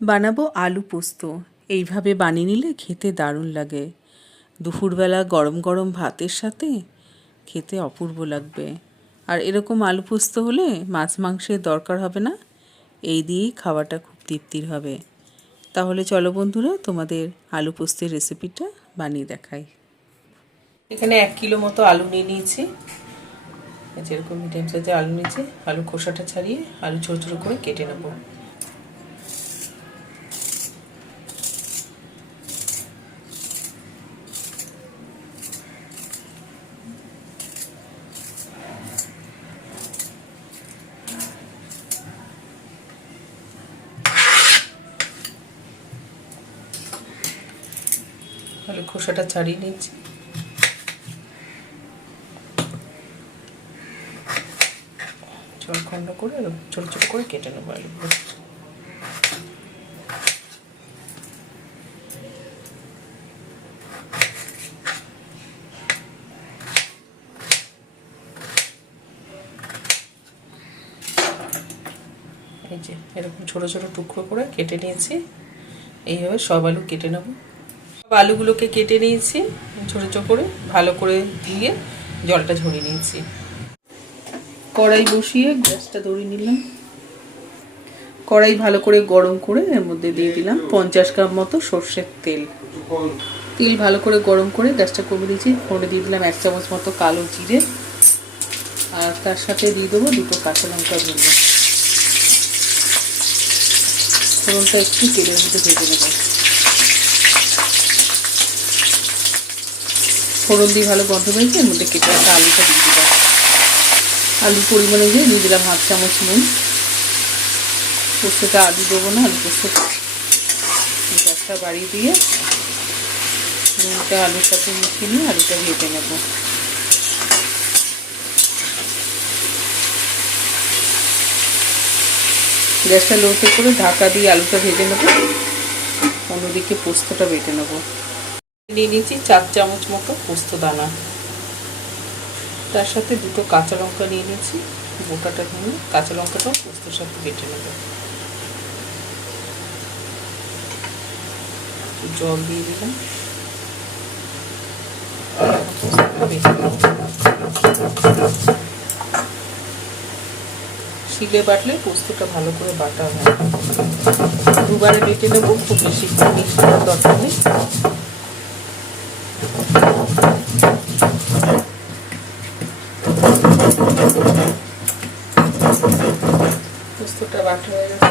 বানাবো আলু পোস্ত। এইভাবে বানিয়ে নিলে খেতে দারুণ লাগে। দুপুরবেলা গরম গরম ভাতের সাথে খেতে অপূর্ব লাগবে। আর এরকম আলু পোস্ত হলে মাছ মাংসের দরকার হবে না, এই দিয়েই খাওয়াটা খুব তৃপ্তির হবে। তাহলে চলো বন্ধুরা, তোমাদের আলু পোস্তের রেসিপিটা বানিয়ে দেখাই। এখানে 1 কিলো মতো আলু নিয়ে নিয়েছি। যেরকম মিডিয়াম সাইজের আলু নিয়েছি, আলু খোসাটা ছাড়িয়ে আলু ছোটো ছোটো করে কেটে নেবো। আলু খোসাটা ছাড়িয়ে নিচ্ছি। খণ্ড করে ছোট ছোট করে কেটে নেবো আলুগুলো। এই যে এরকম ছোট ছোট টুকরো করে কেটে নিয়েছি। এইভাবে সব আলু কেটে নেব। সব আলুগুলোকে কেটে নিয়েছি ছোট ছোট করে, ভালো করে ধুয়ে জলটা ঝরিয়ে নিয়েছি। কড়াই বসিয়ে গ্যাসটা ধরিয়ে নিলাম। কড়াই ভালো করে গরম করে এর মধ্যে দিয়ে দিলাম 50 গ্রাম মতো সর্ষের তেল। তেল ভালো করে গরম করে গ্যাসটা কমিয়ে দিয়েছি। ফোড়নে দিয়ে দিলাম 1 চামচ মতো কালো জিরে, আর তার সাথে দিয়ে দেবো 2 কাঁচা লঙ্কা ভেঙে। ফোড়নটা একটু তেলের মধ্যে ভেজে নেব। ফোড়ন দিয়ে ভালো গন্ধ হয়েছে, এর মধ্যে কেটে রাখা আলুটা দিয়ে দিলাম। আলুর পরিমাণ অনুযায়ী দিয়ে দিলাম 1/2 চামচ নুন। পোস্তটা আলু দেবো না, আলু পোস্ত গ্যাসটা বাড়িয়ে দিয়ে নুনটা আলুর সাথে মিশিয়ে নিয়ে আলুটা ভেজে নেব। গ্যাসটা লোতে করে ঢাকা দিয়ে আলুটা ভেজে নেব। অন্যদিকে পোস্তটা বেটে নেব। নিয়ে নিয়েছি 4 চামচ মতো পোস্ত দানা, তার সাথে 2 কাঁচা লঙ্কা নিয়ে নিয়েছি। গোটাটা নিয়ে কাঁচা লঙ্কাটাও পোস্তর সাথে বেটে নেব। জল দিয়ে দিলাম। শিলে বাটলে পোস্তটা ভালো করে বাটা হয়। দুবারে বেটে নেব, খুব বেশি মিক্স করার দরকার নেই। পোস্তটা বাটা হয়ে গেছে।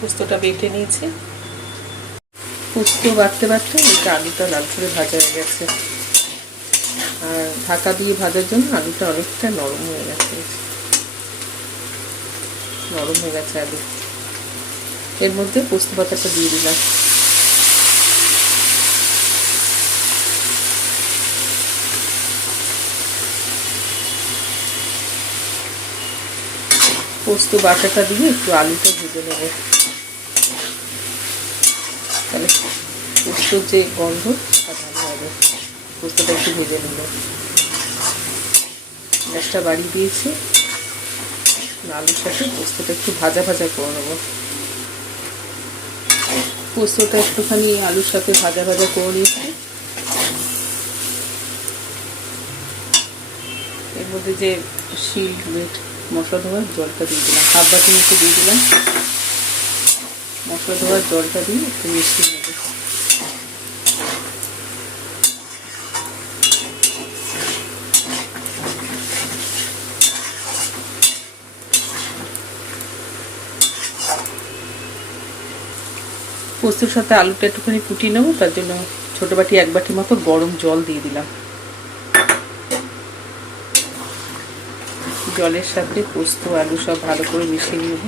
পোস্তটা বেটে নিয়েছি। পোস্ত বাটতে বাটতে এটা আলুটা লাল করে ভাজা হয়ে গেছে, আর ঢাকা দিয়ে ভাজার জন্য আলুটা অনেকটা নরম হয়ে গেছে। আলু এর মধ্যে পোস্ত পাতাটা দিয়ে দিলাম। পোস্ত বাটাটা দিয়ে একটু আলুটা ভেজে নেব, তাহলে পোস্তর যে গন্ধ তা ভালো হবে। পোস্তটা একটু ভেজে নেব। গ্যাসটা বাড়িয়ে দিয়েছি। আলুর সাথে পোস্তটা একটু ভাজা ভাজা করে নেব। পোস্তটা একটুখানি আলুর সাথে ভাজা ভাজা করে নিয়েছি। এর মধ্যে যে শিলমেট মশলা ধোয়ার জলটা দিয়ে দিলাম, 1/2 বাটি মতো দিয়ে দিলাম। মশলা ধোয়ার জলটা দিয়ে একটু মিশিয়ে নেব। পোস্তর সাথে আলুটা একটুখানি ফুটিয়ে নেবো, তার জন্য ছোটো বাটি 1 বাটি মতো গরম জল দিয়ে দিলাম। জলের সাথে পোস্ত আলু সব ভালো করে মিশিয়ে নেব।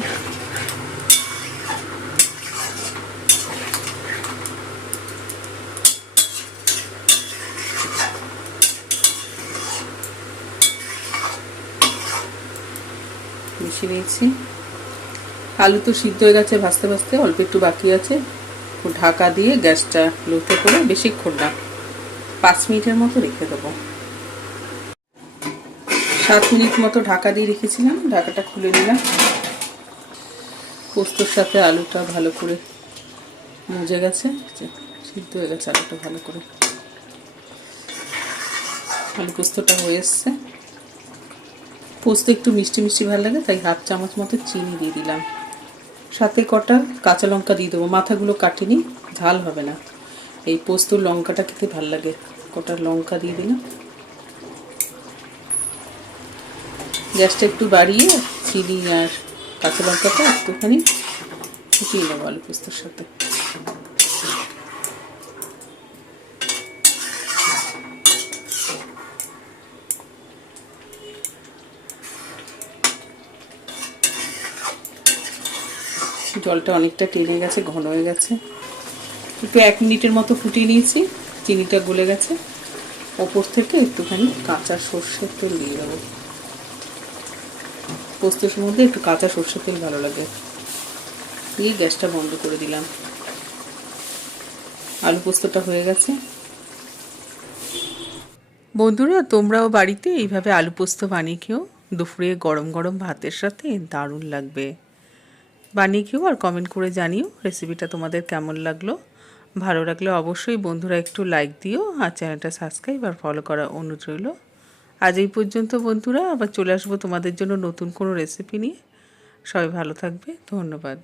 মিশিয়ে নিয়েছি। আলু তো সিদ্ধ হয়ে গেছে, ভাজতে ভাজতে অল্প একটু বাকি আছে। ঢাকা দিয়ে গ্যাসটা লোতে করে বেশিক্ষণ না, 5 মিনিটের মতো রেখে দেবো। 7 মিনিট মতো ঢাকা দিয়ে রেখেছিলাম, ঢাকাটা খুলে নিলাম। পোস্তর সাথে আলুটা ভালো করে মজে গেছে, সিদ্ধ হয়ে গেছে আলুটা ভালো করে। আলু পোস্তটা হয়ে এসছে। পোস্ত একটু মিষ্টি মিষ্টি ভালো লাগে, তাই 1/2 চামচ মতো চিনি দিয়ে দিলাম। সাথে কটা কাঁচা লঙ্কা দিয়ে দেবো, মাথাগুলো কাটিনি, ঝাল হবে না। এই পোস্তর লঙ্কাটা খেতে ভালো লাগে, কটা লঙ্কা দিয়ে দিলাম। গ্যাসটা একটু বাড়িয়ে চিনি আর কাঁচা লঙ্কাটা একটুখানি ফুটিয়ে নেবো আলু পোস্তর সাথে। জলটা অনেকটা টেনে গেছে, ঘন হয়ে গেছে। একটু 1 মিনিটের মতো ফুটিয়ে নিয়েছি, চিনিটা গলে গেছে। ওপর থেকে একটুখানি কাঁচা সর্ষের তেল দিয়ে দেবো। পোস্তের মধ্যে একটু কাঁচা সর্ষের তেল ভালো লাগে। দিয়ে গ্যাসটা বন্ধ করে দিলাম। আলু পোস্তটা হয়ে গেছে। বন্ধুরা, তোমরাও বাড়িতে এইভাবে আলু পোস্ত বানিয়ে খেও, দুপুরে গরম গরম ভাতের সাথে দারুণ লাগবে। বানিয়ে খেও আর কমেন্ট করে জানিও রেসিপিটা তোমাদের কেমন লাগলো। ভালো লাগলে অবশ্যই বন্ধুরা একটু লাইক দিও, আর চ্যানেলটা সাবস্ক্রাইব আর ফলো করার অনুরোধ রইল। আজ এই পর্যন্ত বন্ধুরা, আবার চলে আসবো তোমাদের জন্য নতুন কোনো রেসিপি নিয়ে। সবাই ভালো থাকবে, ধন্যবাদ।